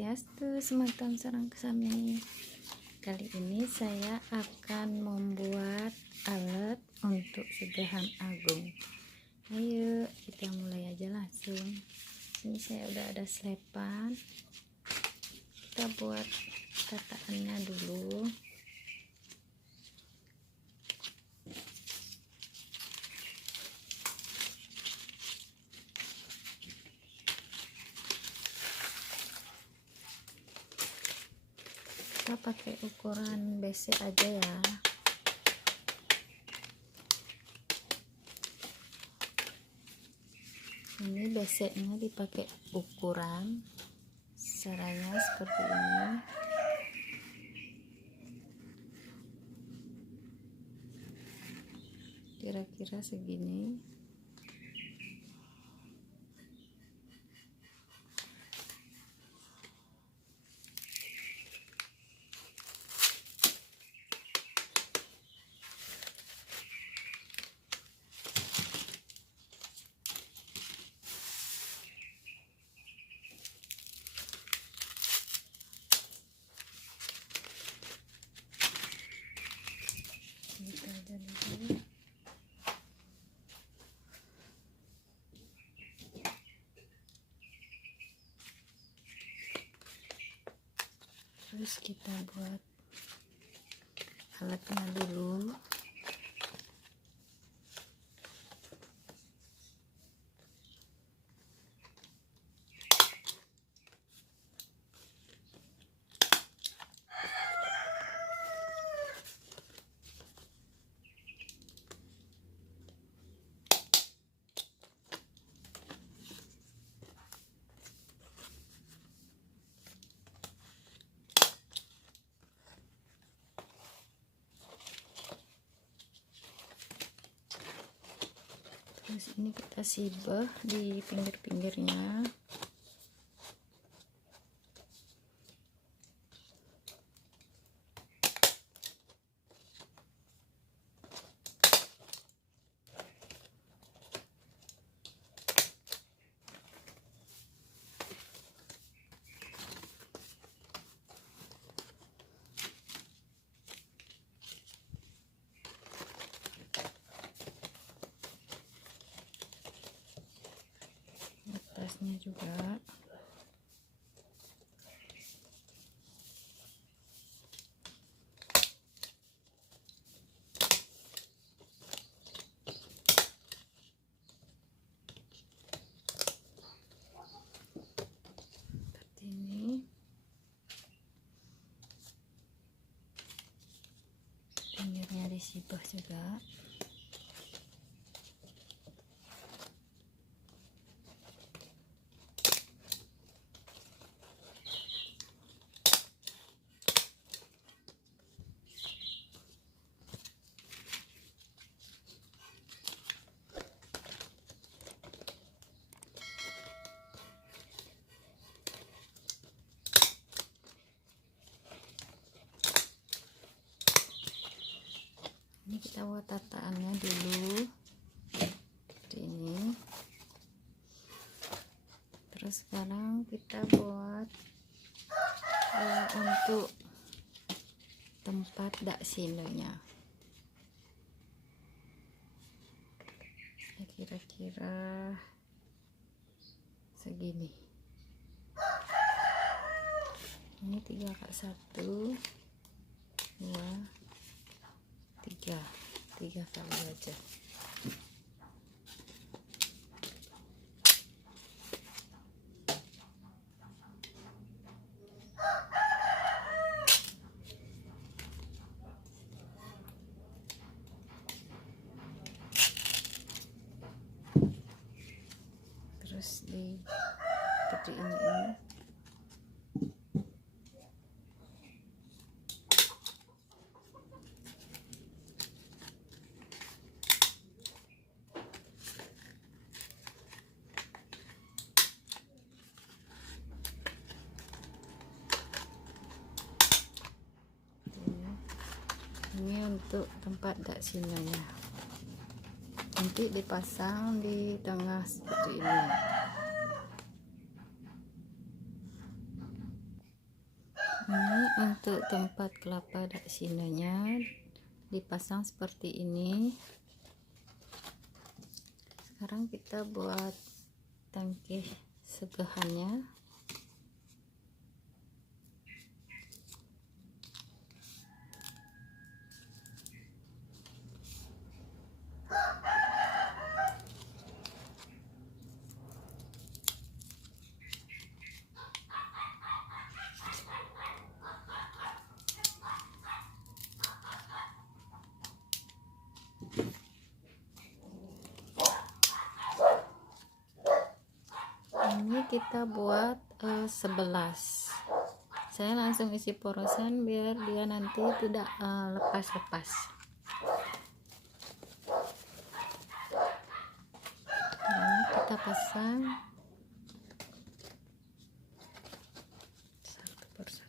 Swastiastu, semangat sareng kesami. Kali ini saya akan membuat alat untuk sudahan agung. Ayo kita mulai aja langsung. Ini saya udah ada selepan. Kita buat tataannya dulu. Kita pakai ukuran basic aja ya. Ini basicnya dipakai ukuran caranya seperti ini. Kira-kira segini. Gitu aja dulu. Terus kita buat alatnya dulu. Terus ini kita sibah di pinggir-pinggirnya. Atasnya juga. Seperti ini. Pinggirnya disibah juga. Ini kita buat tataannya dulu seperti ini. Terus sekarang kita buat untuk tempat daksinonya. Kira-kira segini. Ini 3x1 2 3 kali aja. Terus di seperti ini. Ini untuk tempat daksinonya, nanti dipasang di tengah seperti ini. Ini untuk tempat kelapa dakshinanya dipasang seperti ini. Sekarang kita buat tangki segahannya. Ini kita buat 11. Saya langsung isi porosan biar dia nanti tidak lepas-lepas. Ini kita pasang satu persatu.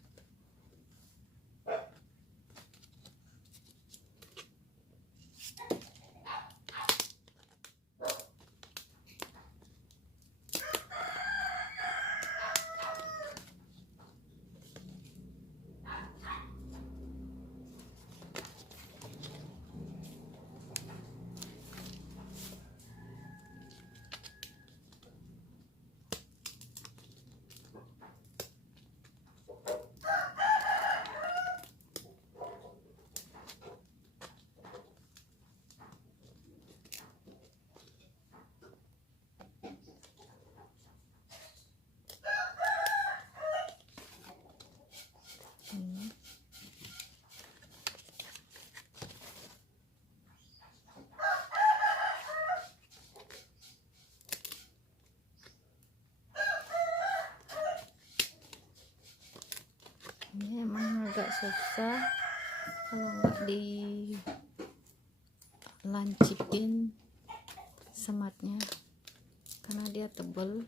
Ini emang agak susah kalau nggak dilancipin sematnya karena dia tebal.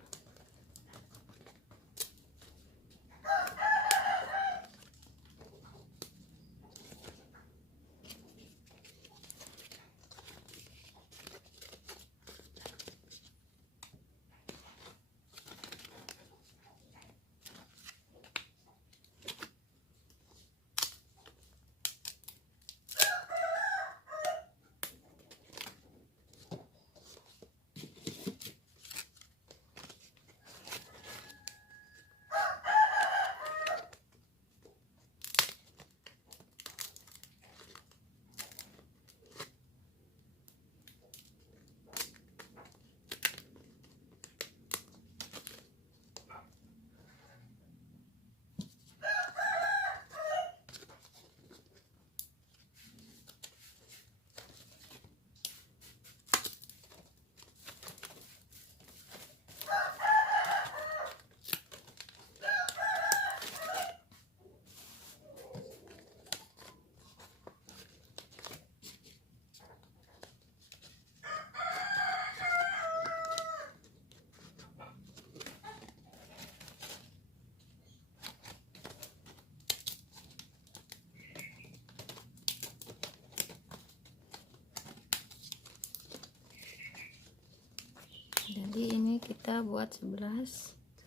Jadi ini kita buat 11.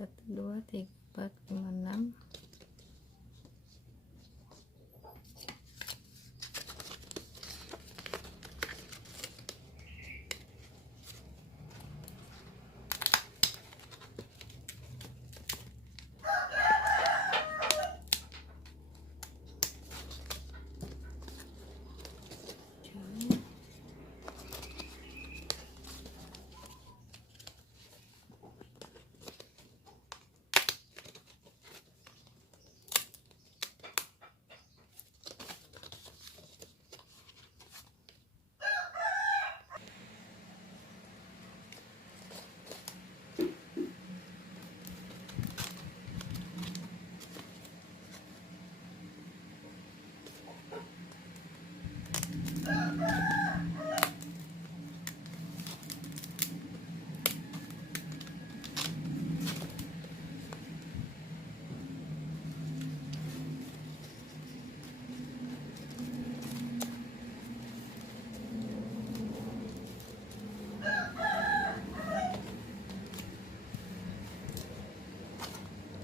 1 2 3 4 5 6.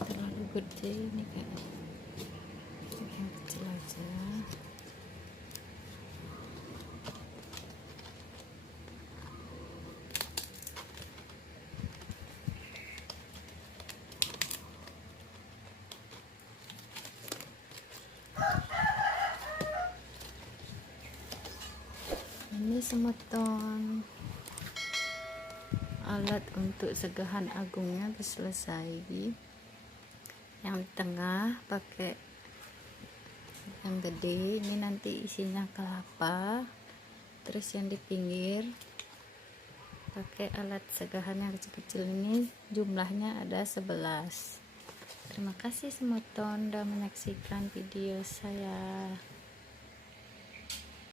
Terlalu gede ini kayaknya. yang kecil aja. Ini semeton alat untuk segahan agungnya udah selesai. Yang tengah pakai yang gede, ini nanti isinya kelapa. Terus yang di pinggir pakai alat segahan yang kecil-kecil, ini jumlahnya ada 11. Terima kasih semeton udah menyaksikan video saya.